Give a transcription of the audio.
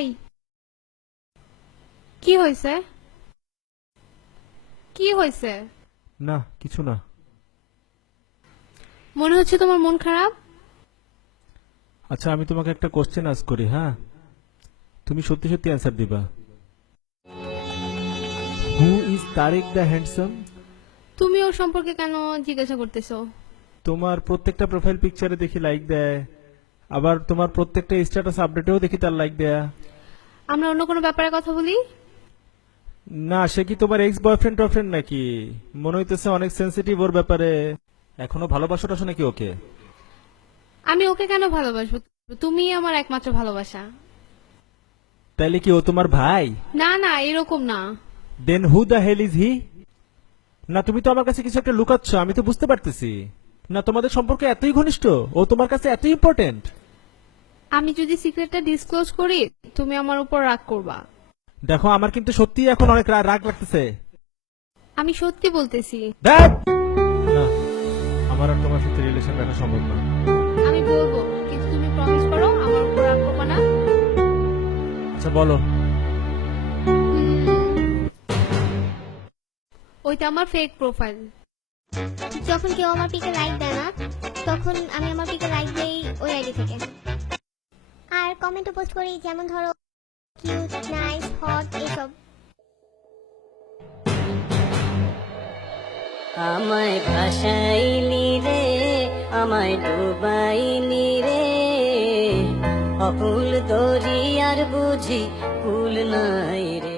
এই কি হয়েছে? কি হয়েছে? না কিছু না। মনে হচ্ছে তোমার মন খারাপ। আচ্ছা আমি তোমাকে একটা কোশ্চেন আস্ক করি, হ্যাঁ? তুমি সত্যি সত্যি অ্যান্সার দিবা। Who is Tarek the handsome? তুমি ওর সম্পর্কে কেন জিজ্ঞাসা করতেছো? তোমার প্রত্যেকটা প্রোফাইল পিকচারে দেখি লাইক দেয়, আবার তোমার প্রত্যেকটা স্ট্যাটাস আপডেটেও দেখি তার লাইক দেয়া। আমরা অন্য কোনো ব্যাপারে কথা বলি। না, সে কি তোমার এক্স বয়ফ্রেন্ড টয়ফ্রেন্ড নাকি? মনে হইতেছে অনেক সেনসিটিভ ওর ব্যাপারে। এখনো ভালোবাসো টাসো নাকি ওকে? আমি ওকে কেন ভালোবাসবো? তুমি আমার একমাত্র ভালোবাসা। তাইলে কি ও তোমার ভাই? না না, এরকম না। Then who the hell is he? না তুমি তো আমার কাছে কিছু একটা লুকাচ্ছ, আমি তো বুঝতে পারতেছি। না তোমাদের সম্পর্ক এতই ঘনিষ্ঠ, ও তোমার কাছে এতই ইম্পর্টেন্ট? আমি যদি সিক্রেটটা ডিসক্লোজ করি তুমি আমার উপর রাগ করবা। দেখো আমার কিন্তু সত্যি এখন অনেক রাগ লাগতেছে। আমি সত্যি বলতেছি। ধ্যাৎ! না, আমার আর তোমার সাথে রিলেশন রাখা সম্ভব না। আমি বলবো, কিন্তু তুমি প্রমিস করো আমার উপর রাগ করবা না। আচ্ছা বলো। ওইটা আমার ফেক প্রোফাইল। যখন কেউ আমার পিকে লাইক দেয় না, তখন আমি আমার পিকে লাইক দেই ওই আইডি থেকে। আর কমেন্টও পোস্ট করি, যেমন ধরো কিউট, নাইস, হট এইসব। আমায় ভাসাইলি রে, আমায় ডুবাইলি রে, অকুল দরিয়ার বুঝি কুল নাই রে।